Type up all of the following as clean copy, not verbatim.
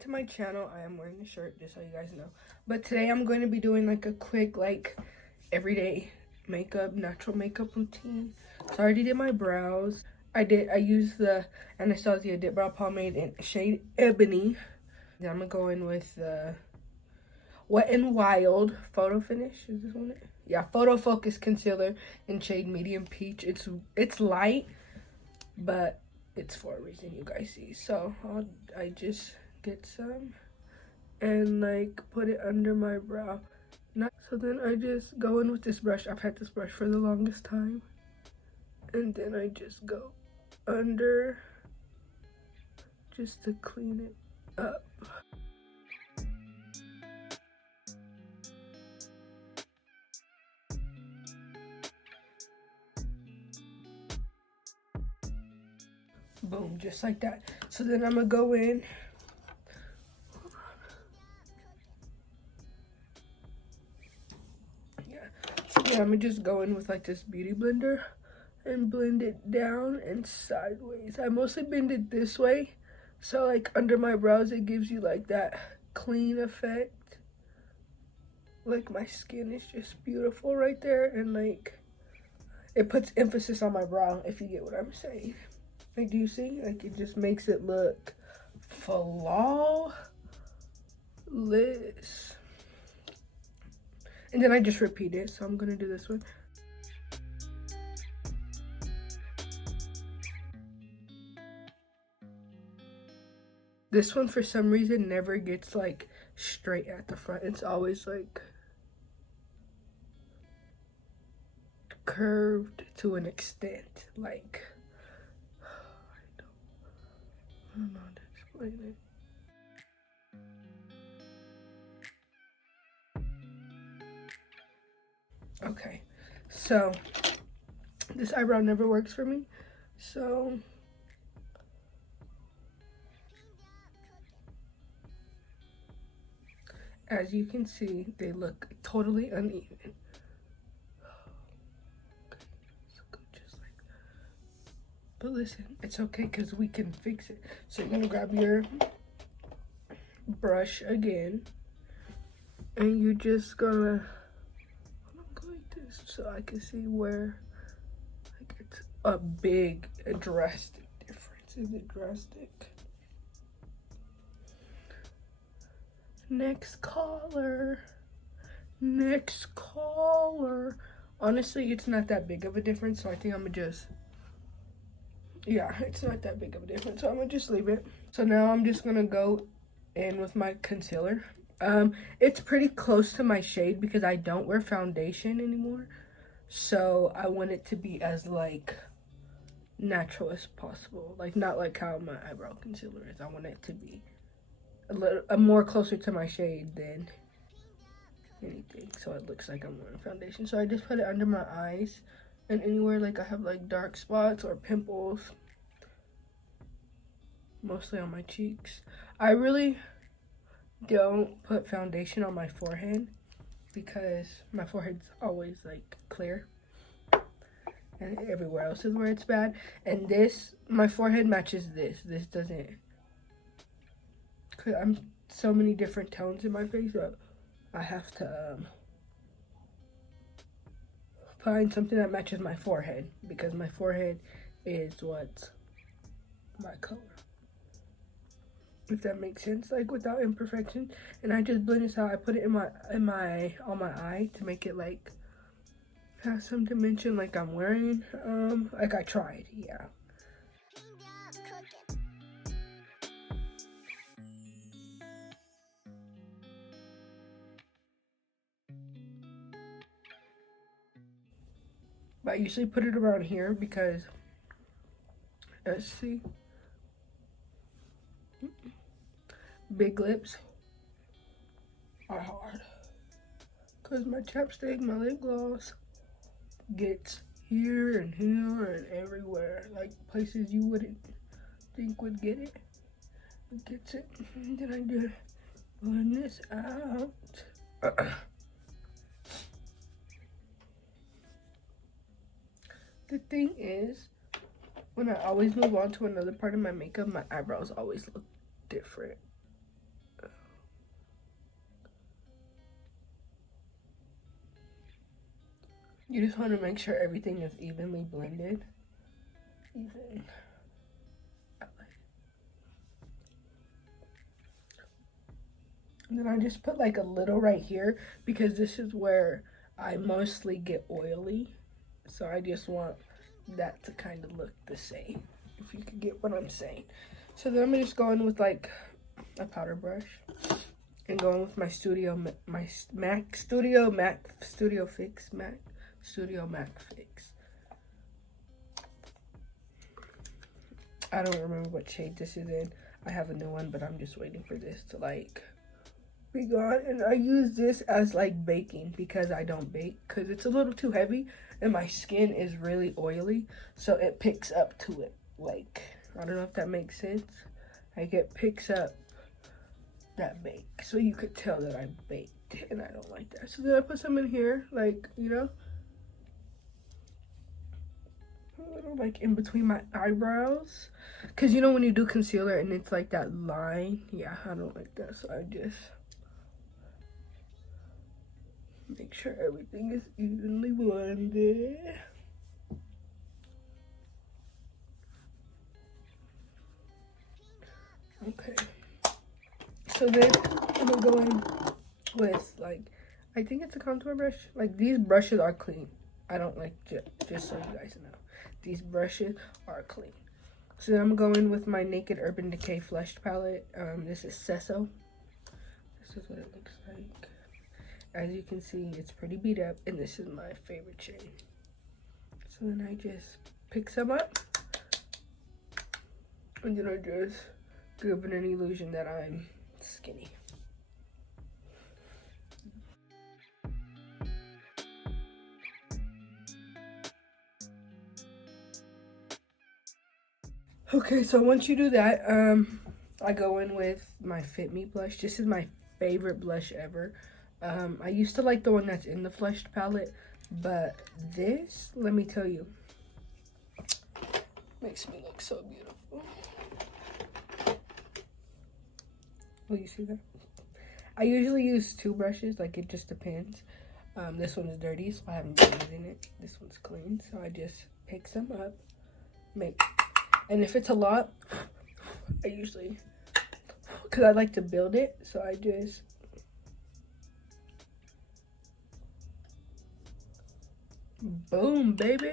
back to my channel. I am wearing a shirt, just so you guys know. But today I'm going to be doing like a quick, like, everyday makeup, natural makeup routine. So I already did my brows. I used the Anastasia Dip Brow Pomade in shade Ebony. Then I'm gonna go in with the Wet n Wild Photo Finish. Is this one? Yeah, photoFocus concealer in shade Medium Peach. It's light, but it's for a reason, you guys see. So I just get some and like put it under my brow. So then I just go in with this brush. I've had this brush for the longest time, and then I just go under just to clean it up. Boom, just like that. So then I'm gonna go in. Yeah. So yeah, I'm gonna just go in with like this beauty blender and blend it down and sideways. I mostly bend it this way, so like under my brows it gives you like that clean effect. Like my skin is just beautiful right there, and like it puts emphasis on my brow, if you get what I'm saying. Like, do you see? Like, it just makes it look flawless. And then I just repeat it, so I'm gonna do this one. This one, for some reason, never gets like straight at the front. It's always like curved to an extent. Like, I don't know how to explain it. Okay, so this eyebrow never works for me, so as you can see, they look totally uneven. Okay, so go just like that. But listen, it's okay because we can fix it. So you're gonna grab your brush again, and you're just gonna go like this so I can see where, like, it's a big, drastic difference. Is it drastic? Next caller. Next caller. Honestly, it's not that big of a difference, so I think I'm gonna just, yeah, it's not that big of a difference, so I'm gonna just leave it. So now I'm just gonna go in with my concealer. It's pretty close to my shade because I don't wear foundation anymore, so I want it to be as like natural as possible, like not like how my eyebrow concealer is. I want it to be a little more closer to my shade than anything, so it looks like I'm wearing foundation. So I just put it under my eyes and anywhere like I have like dark spots or pimples, mostly on my cheeks. I really don't put foundation on my forehead because my forehead's always like clear and everywhere else is where it's bad. And this, my forehead matches this doesn't, because I'm so many different tones in my face that I have to find something that matches my forehead, because my forehead is what's my color, if that makes sense, like without imperfection. And I just blend this out. I put it on my eye to make it like have some dimension, like I'm wearing, like I tried, yeah. But I usually put it around here because, let's see, big lips are hard because my chapstick, my lip gloss gets here and here and everywhere, like places you wouldn't think would get it. It gets it. And then I just blend this out. The thing is, when I always move on to another part of my makeup, my eyebrows always look different. You just want to make sure everything is evenly blended. Even. And then I just put like a little right here because this is where I mostly get oily. So I just want that to kind of look the same, if you could get what I'm saying. So then I'm just going with like a powder brush and going with my Studio Fix. I don't remember what shade this is in. I have a new one, but I'm just waiting for this to like be gone. And I use this as like baking because I don't bake because it's a little too heavy and my skin is really oily, so it picks up to it. Like, I don't know if that makes sense. Like, it picks up that bake, so you could tell that I baked, and I don't like that. So then I put some in here, like, you know, a little like in between my eyebrows, because you know when you do concealer and it's like that line, yeah, I don't like that. So I just make sure everything is evenly blended. Okay, so then I'm gonna go in with like, I think it's a contour brush. Like, these brushes are clean. I don't like, just so you guys know, these brushes are clean. So then I'm going with my Naked Urban Decay Flushed palette. This is Sesso. This is what it looks like. As you can see, it's pretty beat up, and this is my favorite shade. So then I just pick some up, and then I just give it an illusion that I'm skinny. Okay, so once you do that, I go in with my Fit Me blush. This is my favorite blush ever. I used to like the one that's in the Flushed palette, but this, let me tell you, makes me look so beautiful. Oh, you see that? I usually use two brushes, like it just depends. This one is dirty, so I haven't been using it. This one's clean, so I just pick some up, and if it's a lot, I usually, because I like to build it, so I just boom, baby.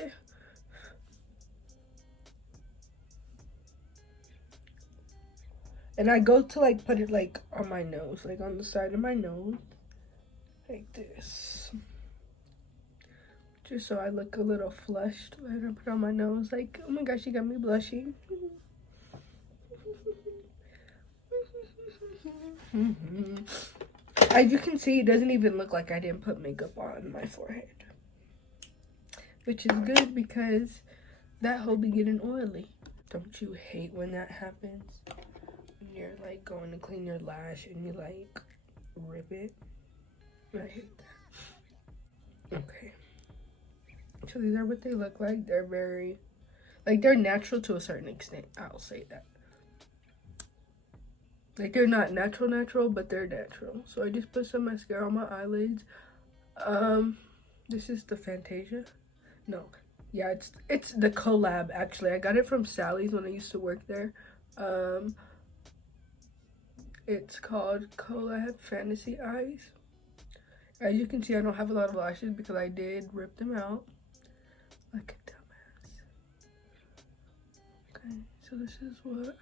And I go to like put it like on my nose, like on the side of my nose, like this. Just so I look a little flushed. Let her put on my nose, like, oh my gosh, she got me blushing. As you can see, it doesn't even look like I didn't put makeup on my forehead. Which is good because that whole be getting oily. Don't you hate when that happens? When you're like going to clean your lash and you like rip it? I hate that. Okay. So these are what they look like. They're very, like, they're natural to a certain extent. I'll say that. Like, they're not natural, but they're natural. So I just put some mascara on my eyelids. This is the Fantasia. No, yeah, it's the collab, actually. I got it from Sally's when I used to work there. It's called Collab Fantasy Eyes. As you can see, I don't have a lot of lashes because I did rip them out. Like a dumbass. Okay, so this is what...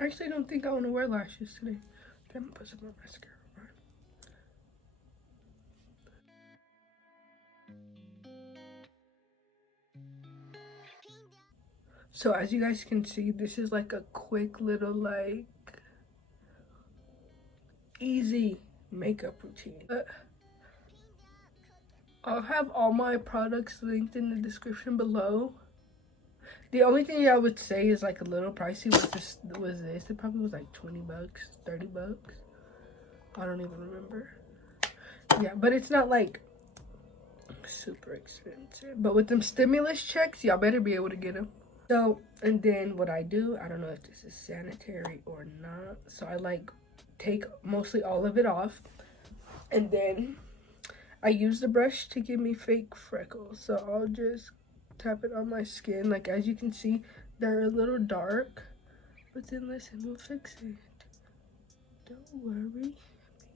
I actually don't think I want to wear lashes today. I'm gonna put some more mascara on. So as you guys can see, this is like a quick little like easy makeup routine. I'll have all my products linked in the description below. The only thing I would say is like a little pricey was this. It probably was like 20 bucks, 30 bucks. I don't even remember. Yeah, but it's not like super expensive. But with them stimulus checks, y'all better be able to get them. So, and then what I do, I don't know if this is sanitary or not. So I like take mostly all of it off. And then I use the brush to give me fake freckles. So I'll just tap it on my skin. Like, as you can see, they're a little dark. But then listen, we'll fix it. Don't worry.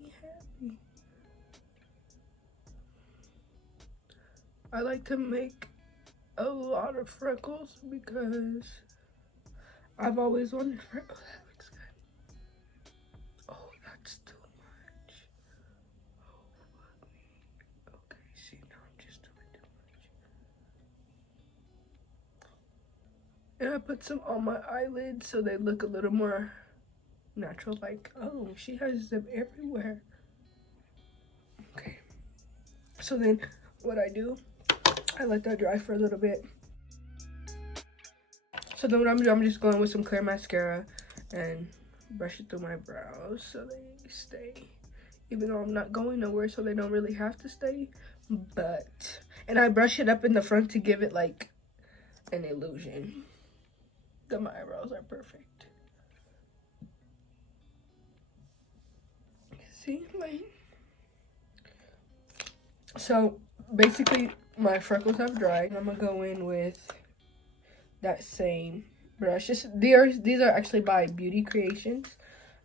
Be happy. I like to make a lot of freckles because I've always wanted freckles. That looks good. Oh, that's too much. Oh, okay, see, now I'm just doing too much. And I put some on my eyelids so they look a little more natural. Like, oh, she has them everywhere. Okay. So then what I do, I let that dry for a little bit. So then what I'm doing, I'm just going with some clear mascara and brush it through my brows so they stay. Even though I'm not going nowhere, so they don't really have to stay. But, and I brush it up in the front to give it like an illusion that my eyebrows are perfect. See, like, so basically my freckles have dried. I'm gonna go in with that same brush. These are actually by Beauty Creations.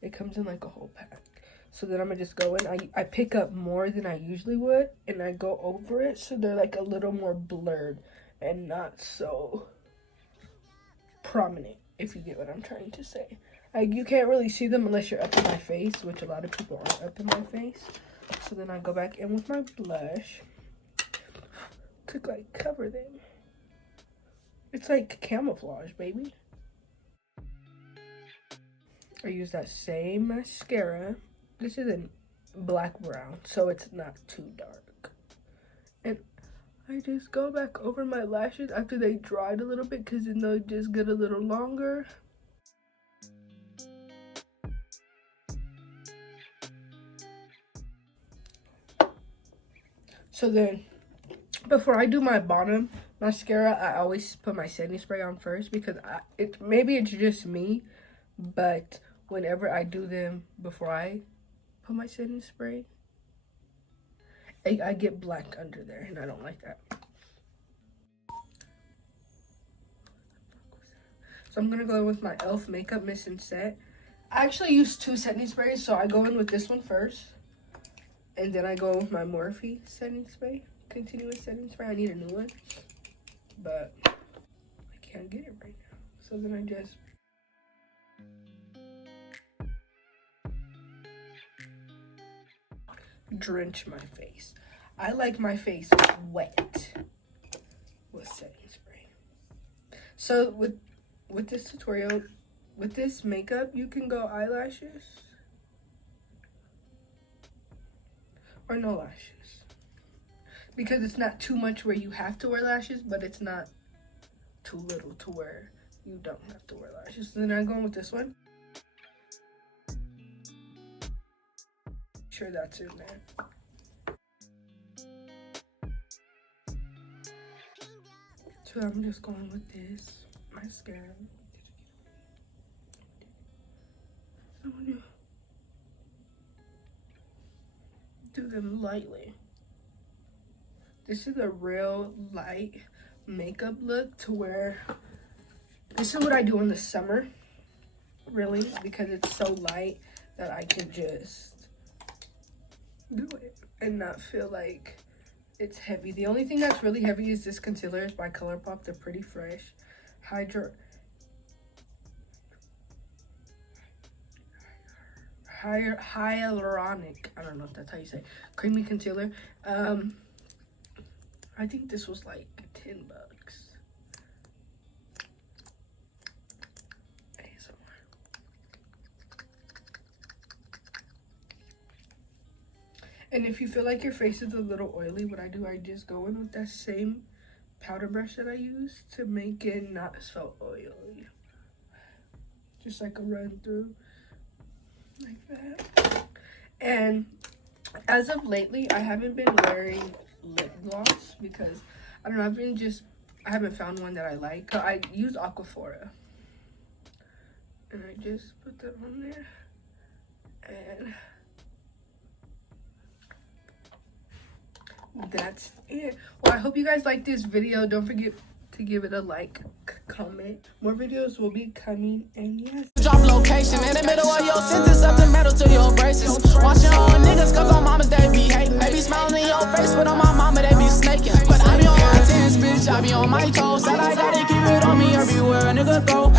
It comes in like a whole pack. So then I'm gonna just go in. I pick up more than I usually would, and I go over it so they're like a little more blurred and not so prominent, if you get what I'm trying to say. Like, you can't really see them unless you're up in my face, which a lot of people aren't up in my face. So then I go back in with my blush to like cover them. It's like camouflage, baby. I use that same mascara. This is in black brown, so it's not too dark. And I just go back over my lashes after they dried a little bit, because then they'll just get a little longer. So then, before I do my bottom mascara, I always put my setting spray on first, because maybe it's just me, but whenever I do them before I put my setting spray, I get black under there, and I don't like that. So I'm gonna go in with my E.L.F. Makeup Mist and Set. I actually use 2 setting sprays, so I go in with this one first, and then I go with my Morphe setting spray, continuous setting spray. I need a new one, but I can't get it right now. So then I just drench my face. I like my face wet with setting spray. So with this tutorial, with this makeup, you can go eyelashes or no lashes, because it's not too much where you have to wear lashes, but it's not too little to where you don't have to wear lashes. So then I'm going with this one. Sure, that's in there. So I'm just going with this mascara. I'm gonna do them lightly. This is a real light makeup look, to where this is what I do in the summer, really, because it's so light that I can just do it and not feel like it's heavy. The only thing that's really heavy is this concealer. It's by Colourpop. They're pretty fresh. Hyaluronic, I don't know if that's how you say it, creamy concealer. I think this was like $10. And if you feel like your face is a little oily, what I do, I just go in with that same powder brush that I use to make it not so oily. Just like a run through, like that. And as of lately, I haven't been wearing lip gloss because, I don't know, I haven't found one that I like. I use Aquaphora. And I just put that on there. And that's it. Well, I hope you guys like this video. Don't forget to give it a like, comment. More videos will be coming, and yes. Drop location in the middle of your sentence, something metal to your braces. Watching all niggas, cause on mamas they be hating. They be smiling in your face, but on my mama they be snaking. But I be on my 10s, bitch, I be on my toes. Said I gotta keep it on me everywhere a nigga go.